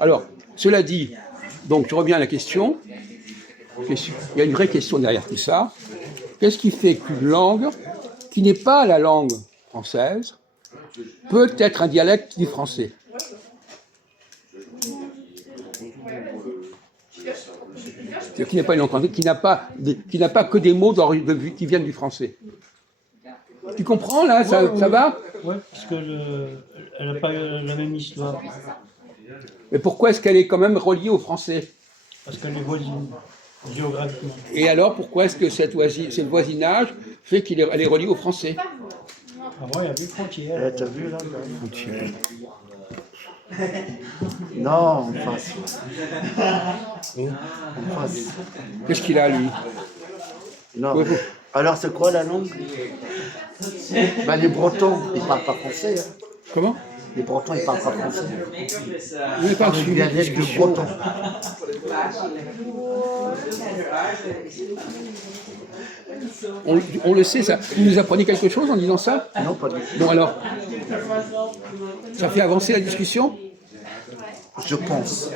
Alors, cela dit, donc je reviens à la question. Il y a une vraie question derrière tout ça. Qu'est-ce qui fait qu'une langue qui n'est pas la langue française peut être un dialecte du français? Qui n'est pas une langue française, qui n'a pas que des mots qui viennent du français. Tu comprends là, ça va? Oui, parce qu'elle n'a pas la même histoire. Mais pourquoi est-ce qu'elle est quand même reliée au français? Parce qu'elle est voisine, géographiquement. Et alors, pourquoi est-ce que ce voisinage fait qu'elle est reliée au français? Avant, il y avait frontières. T'as vu là? Non, en face. En face. Qu'est-ce qu'il a, lui? Non. Oui, Alors, c'est quoi la langue? Ben, les Bretons, ils parlent pas français. Hein. Comment? Les Bretons, ils parlent pas français. Vous n'avez pas Le suivi dialecte de Breton. On le sait, ça. Vous nous apprenez quelque chose en disant ça? Non, pas du tout. Bon, alors, ça fait avancer la discussion? Je pense.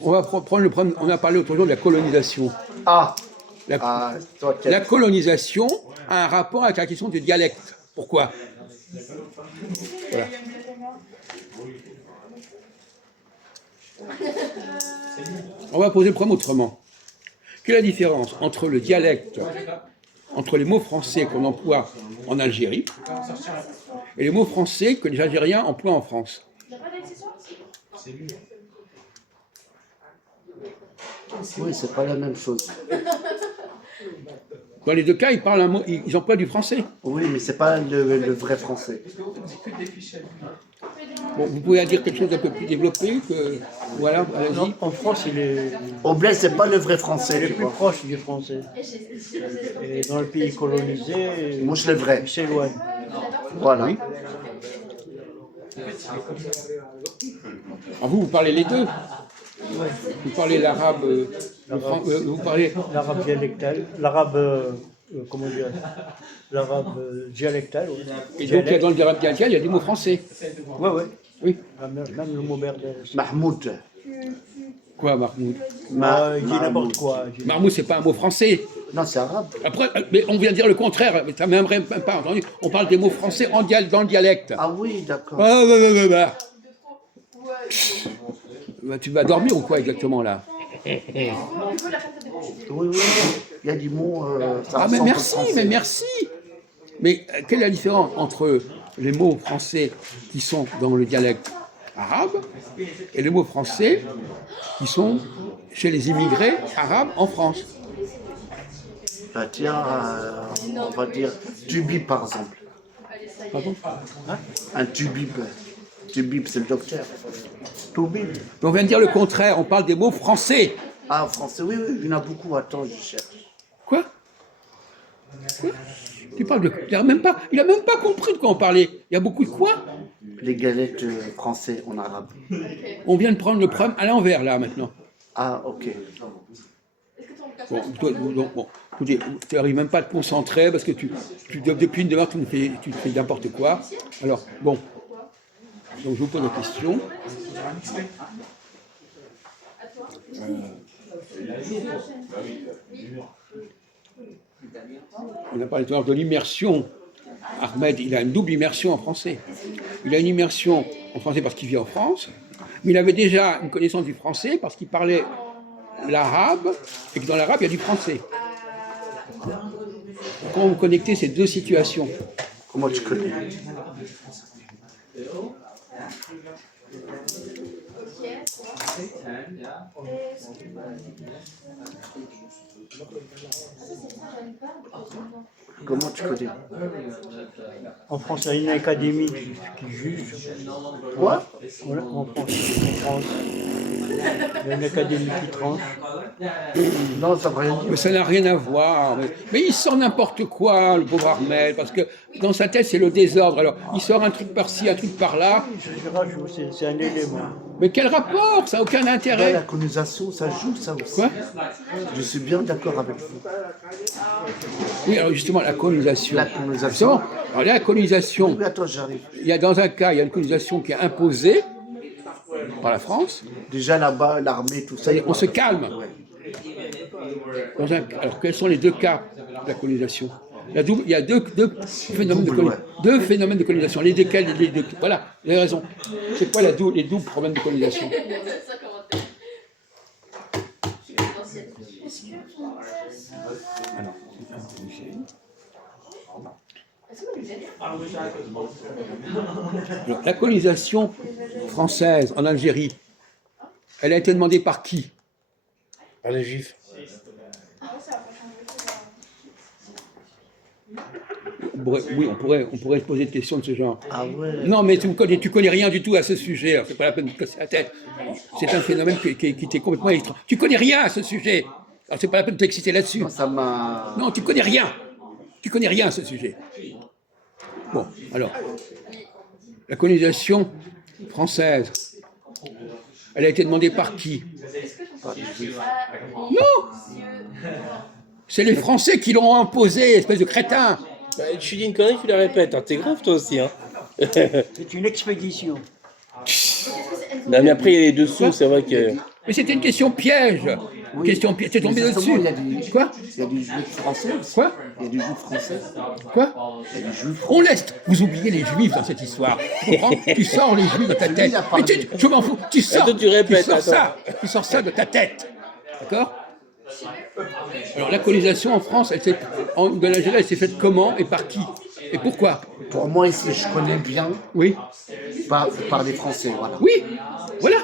On va prendre le problème. On a parlé l'autre jour de la colonisation. Ah, La colonisation a un rapport avec la question du dialecte. Pourquoi? Voilà. On va poser le problème autrement. Quelle est la différence entre le dialecte, entre les mots français qu'on emploie en Algérie et les mots français que les Algériens emploient en France? oui, c'est pas la même chose. Dans les deux cas, ils emploient du français. Oui, mais c'est pas le vrai français. Bon, vous pouvez dire quelque chose d'un peu plus développé que... Voilà, allez-y. En France, il est Au bled, c'est pas le vrai français, tu plus vois. proche du français. Et dans le pays colonisé, Moi, je le vrai. il s'éloigne. Voilà. Alors vous parlez les deux. Vous parlez l'arabe, vous parlez... L'arabe dialectal, l'arabe, comment dire, l'arabe dialectal. Oui. Et donc dans le dialecte dialectal, il y a des mots français. Oui, oui. Oui. Même le mot berdel. Mahmoud. Quoi, Mahmoud? Il dit n'importe quoi. Mahmoud, c'est pas un mot français. Non, c'est arabe. Après, mais on vient de dire le contraire. Ça m'a même pas entendu. On parle des mots français dans le dialecte. Ah oui, d'accord. Bah, tu vas dormir ou quoi exactement là? Oui, oui. Il y a des mots. Ça Ah mais ressemble au merci, français. mais merci. Mais quelle est la différence entre les mots français qui sont dans le dialecte arabe et les mots français qui sont chez les immigrés arabes en France? Bah, tiens, on va dire Tubib par exemple. Pardon? Un Tubib. Tubib, c'est le docteur. Tubib. On vient de dire le contraire, on parle des mots français. Ah, français, oui, oui, il y en a beaucoup. Attends, je cherche. Quoi? Tu parles de... Il n'a même pas compris de quoi on parlait. Il y a beaucoup de quoi? Les galettes français en arabe. On vient de prendre le problème à l'envers là maintenant. Ah, ok. Bon, tu n'arrives même pas à te concentrer parce que depuis une demi-heure, tu fais n'importe quoi. Alors, bon. Donc, je vous pose la question. On a parlé tout à l'heure de l'immersion. Ahmed, il a une double immersion en français. Il a une immersion en français parce qu'il vit en France, mais il avait déjà une connaissance du français parce qu'il parlait l'arabe, et que dans l'arabe, il y a du français. Comment vous connectez ces deux situations? Comment tu connais? Comment tu connais? En France, il y a une académie qui juge. Quoi? Voilà, en France, il y a une académie qui tranche. Non, ça ne veut rien dire. Mais ça n'a rien à voir. Mais il sort n'importe quoi, le pauvre Ahmed, parce que dans sa tête, c'est le désordre. Alors, il sort un truc par-ci, un truc par-là. C'est un élément. Mais quel rapport? Ça n'a aucun Dans intérêt. la colonisation, ça joue ça aussi. Quoi? Je suis bien d'accord avec vous. Oui, alors justement, la colonisation. La colonisation. Justement, alors la colonisation, Oui, attends, j'arrive. il y a dans un cas, il y a une colonisation qui est imposée par la France. Déjà là-bas, l'armée, tout ça. On se calme. Alors, quels sont les deux cas de la colonisation? Il y a deux phénomènes, deux phénomènes de colonisation. Voilà, vous avez raison. C'est quoi les doubles problèmes de colonisation? Alors, la colonisation française en Algérie, elle a été demandée par qui? Par les Juifs. Oui, on pourrait se poser des questions de ce genre. Ah ouais. Non, mais tu connais rien du tout à ce sujet. C'est pas la peine de te casser la tête. C'est un phénomène qui t'est complètement électron. Tu connais rien à ce sujet. Alors c'est pas la peine de t'exciter là-dessus. Ça m'a. Non, tu connais rien. Tu connais rien à ce sujet. Bon, alors, la colonisation française, elle a été demandée par qui? Non. C'est les Français qui l'ont imposée, espèce de crétin. Bah, tu dis une connerie, tu la répètes. Hein. T'es grave, toi aussi. Hein. C'est une expédition. Non, mais après, il y a les dessous, c'est vrai que. Mais c'était une question piège. Oui. Question piège. T'es tombé Mais justement, dessus. Quoi? Il y a des juifs français aussi. Quoi? Il y a des juifs français. Quoi? Il y a des juifs On laisse. Vous oubliez les juifs dans cette histoire. Tu comprends? Tu sors les juifs de ta tête. Mais je m'en fous. Tu sors. Attends, tu répètes, sors attends. ça. Tu sors ça de ta tête. D'accord? Alors la colonisation en France, de l'Algérie, elle s'est faite comment et par qui? Et pourquoi? Pour moi, ici, je connais bien Oui. par les Français. Voilà. Oui. Voilà.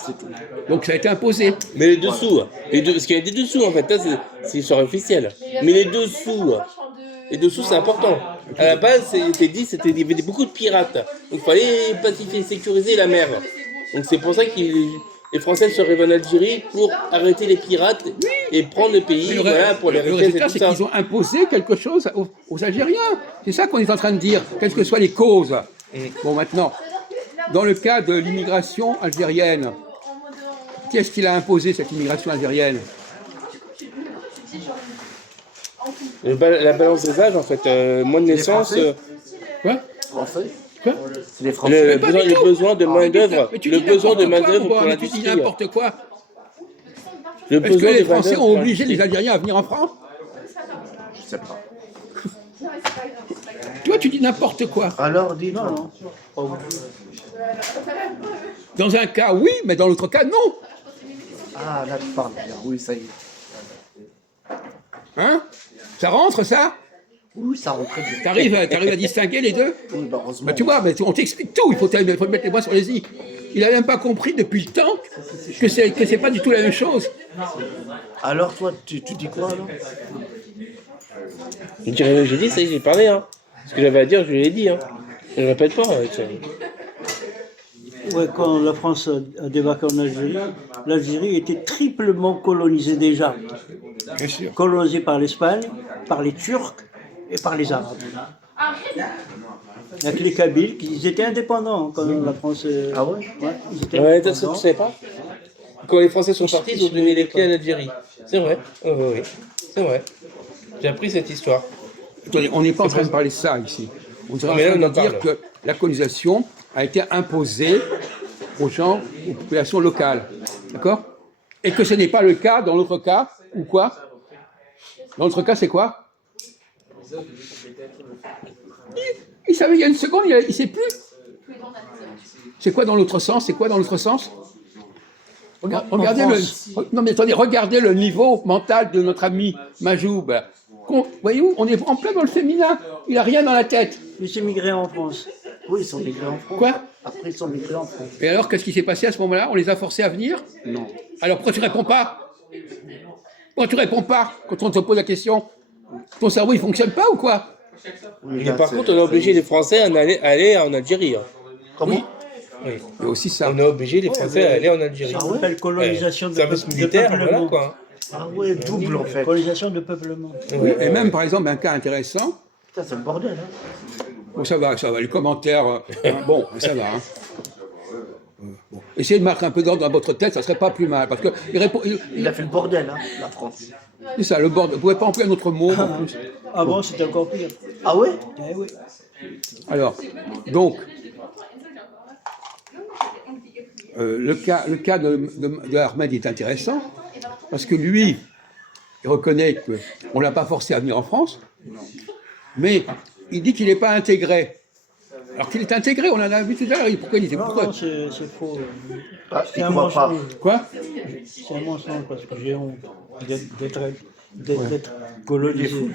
C'est tout. Donc ça a été imposé. Mais les dessous, parce qu'il y a des dessous en fait, là c'est l'histoire officielle. Mais les dessous c'est important. À la base, c'était dit, il y avait beaucoup de pirates. Donc il fallait pacifier, sécuriser la mer. Donc c'est pour ça que les Français se réveillent en Algérie pour arrêter les pirates et prendre le pays, voilà, pour les Le richesses et résultat, tout c'est ça. qu'ils ont imposé quelque chose aux Algériens. C'est ça qu'on est en train de dire, quelles que soient les causes. Bon, maintenant, dans le cas de l'immigration algérienne, qu'est-ce qu'il a imposé, cette immigration algérienne? La balance des âges, en fait, moins de naissance, Français Quoi? Français. Quoi? C'est les Français. le besoin de main-d'œuvre, Mais tu le dis besoin de n'importe quoi, main-d'œuvre mon pour gars, mais tu dis l'industrie. n'importe quoi. Le Est-ce que besoin les de Français main-d'œuvre ont pour obligé les l'industrie. Algériens à venir en France? Je sais pas. Toi, tu dis n'importe quoi. Alors, dis-nous. Dans un cas, oui, mais dans l'autre cas, non. Ah, là, tu parles bien. Oui, ça y est. Hein? Ça rentre, ça? Oui, ça rentrait bien. T'arrives à distinguer les deux? Oui, bah, heureusement. Bah, tu vois, mais on t'explique tout, il faut te mettre les points sur les i. Il n'a même pas compris depuis le temps que c'est pas du tout la même chose. Alors, toi, tu dis quoi, alors? J'ai dit, ça y est, j'ai parlé. Hein. Ce que j'avais à dire, je l'ai dit. Hein. Je ne répète pas. Tiens. Ouais, quand la France a débarqué en Algérie, l'Algérie était triplement colonisée déjà. Bien sûr. Colonisée par l'Espagne, par les Turcs et par les Arabes. Avec les Kabyles, ils étaient indépendants quand la France. Ah ouais? Ils étaient Ouais, tu indépendants. sais pas? Quand les Français sont partis, ils ont donné les clés à l'Algérie. C'est vrai. Oui. C'est vrai. J'ai appris cette histoire. Attendez, on n'est pas en train de parler de ça ici. On est en Mais là, train on de en dire parle. que la colonisation a été imposée aux gens, aux populations locales. D'accord? Et que ce n'est pas le cas dans l'autre cas, ou quoi? Dans l'autre cas, c'est quoi? Il savait il y a une seconde, il ne sait plus. C'est quoi dans l'autre sens? C'est quoi dans l'autre sens? Regardez non mais attendez, regardez le niveau mental de notre ami Majoub. Voyez-vous, on est en plein dans le féminin. Il n'a rien dans la tête. Ils s'est migrés en France. Oui, ils sont migrés en France. Quoi? Après, ils sont migrés en France. Et alors, qu'est-ce qui s'est passé à ce moment-là? On les a forcés à venir? Non. Alors pourquoi tu réponds pas? Pourquoi tu réponds pas quand on te pose la question? Ton cerveau il fonctionne pas ou quoi? Oui, Mais là, par c'est- contre, on a obligé les Français à aller en Algérie. Hein. Comment? Oui. Il y a aussi ça. On a obligé les Français à aller en Algérie. Ça s'appelle colonisation de Service militaire, voilà peuplement. quoi. Ah ouais, double en fait. Colonisation de peuplement. Oui, et même par exemple un cas intéressant. Putain, c'est le bordel, hein. Bon ça va, les commentaires. Bon, ça va. Hein. Bon. Essayez de marquer un peu d'ordre dans votre tête, ça serait pas plus mal. Parce que Il a fait le bordel, hein, la France. c'est ça, le bordel. Vous pouvez pas employer un autre mot en plus. Avant, c'était encore pire. Ah ouais? Eh oui. Alors, donc, le cas de Ahmed est intéressant, parce que lui, il reconnaît qu'on ne l'a pas forcé à venir en France, mais il dit qu'il n'est pas intégré. Alors qu'il est intégré, on en a vu tout à l'heure, pourquoi il était... Non, non, c'est faux. Ah, C'est il un croit pas. mensonge. Quoi? C'est un mensonge parce que j'ai honte d'être colonisé.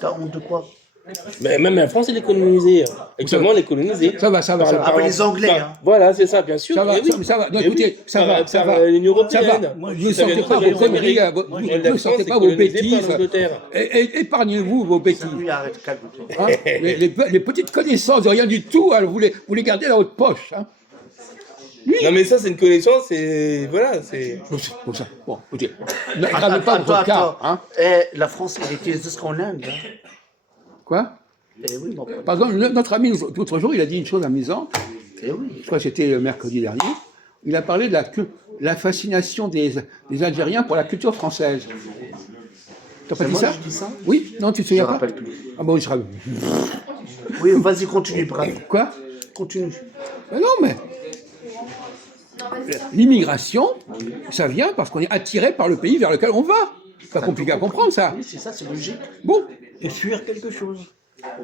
T'as honte de quoi? Mais même la France, elle est colonisée. Actuellement, elle est colonisée. Ça va, ça va, ça va. Ah, mais les Anglais, hein. Voilà, c'est ça, bien sûr. Ça va, Eh oui. ça va. Non, Eh écoutez, oui. ça va, Par- ça par va. l'Union Ça va. européenne. Vous ne sortez pas vos conneries, vous ne sortez pas vos bêtises. Épargnez-vous vos bêtises. Lui, arrête, calme-toi. Hein, les petites connaissances de rien du tout, hein, vous les gardez dans votre poche. Hein. Non, mais ça, c'est une connaissance, c'est. Voilà, c'est. Bon, ça. Bon, écoutez, n'aggravez pas votre cas. Hein. Eh, la France, elle était jusqu'en Inde. Hein. Quoi? Eh oui, mon pote. Par exemple, notre ami, l'autre jour, il a dit une chose amusante. Eh oui. Je crois que c'était mercredi dernier. Il a parlé de la fascination des Algériens pour la culture française. T'as pas C'est dit moi ça? qui dis ça? Oui? Non, tu te Je ne souviens me pas? rappelle plus. Ah bon, je rappelle. Oui, vas-y, continue, bref. Quoi? Continue. Ben non, mais l'immigration, ça vient parce qu'on est attiré par le pays vers lequel on va. C'est pas compliqué à comprendre, ça. Oui, c'est ça, c'est logique. Bon, Et fuir quelque chose.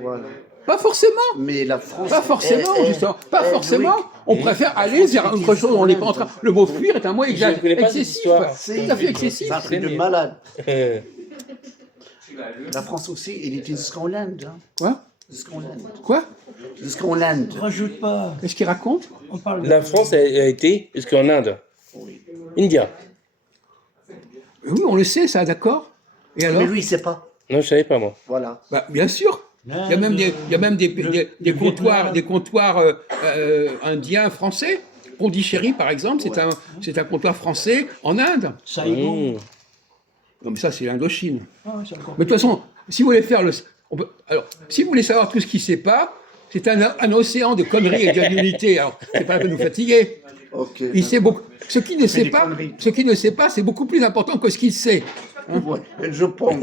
Voilà. pas forcément. Mais la France. Pas forcément, justement. Pas forcément. Louis, On préfère aller vers autre chose. On n'est pas en train. Le mot fuir est un mot Je ne connais pas cette excessif. histoire. Tout à fait excessif. c'est un truc de mais- malade. Euh, La France aussi, elle était jusqu'en Inde. Hein. Quoi? Jusqu'en Inde. Quoi? Jusqu'en Inde. Rajoute pas. Qu'est-ce qu'il raconte? On parle de... La France a été jusqu'en Inde. India. Oui, on le sait, ça, d'accord. Et alors? Mais lui, il ne sait pas. Non, je savais pas, moi. Voilà. Bah, bien sûr. Il y a même des comptoirs indiens français. Pondichéry, par exemple, c'est un comptoir français en Inde. Saigon. Mmh. Non, mais ça, c'est l'Indochine. Ah, c'est encore... Mais de toute façon, si vous voulez faire alors, si vous voulez savoir tout ce qui ne sait pas, c'est un océan de conneries et d'inanité. Alors, c'est pas la peine de nous fatiguer. Ok. Il sait beaucoup. Ce qui ne sait des pas, conneries. ce qui ne sait pas, c'est beaucoup plus important que ce qu'il sait. Ouais, je pense.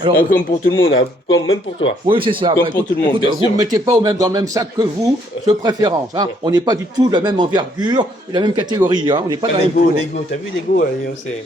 Alors, Ah, comme pour tout le monde, hein. Même pour toi. oui, c'est ça. Comme Bah, pour tout le monde, bien vous sûr. ne me mettez pas dans le même sac que vous, de préférence. Hein. On n'est pas du tout de la même envergure, de la même catégorie. Hein. On n'est pas dans la même L'ego, cour. l'ego, t'as vu l'ego, c'est.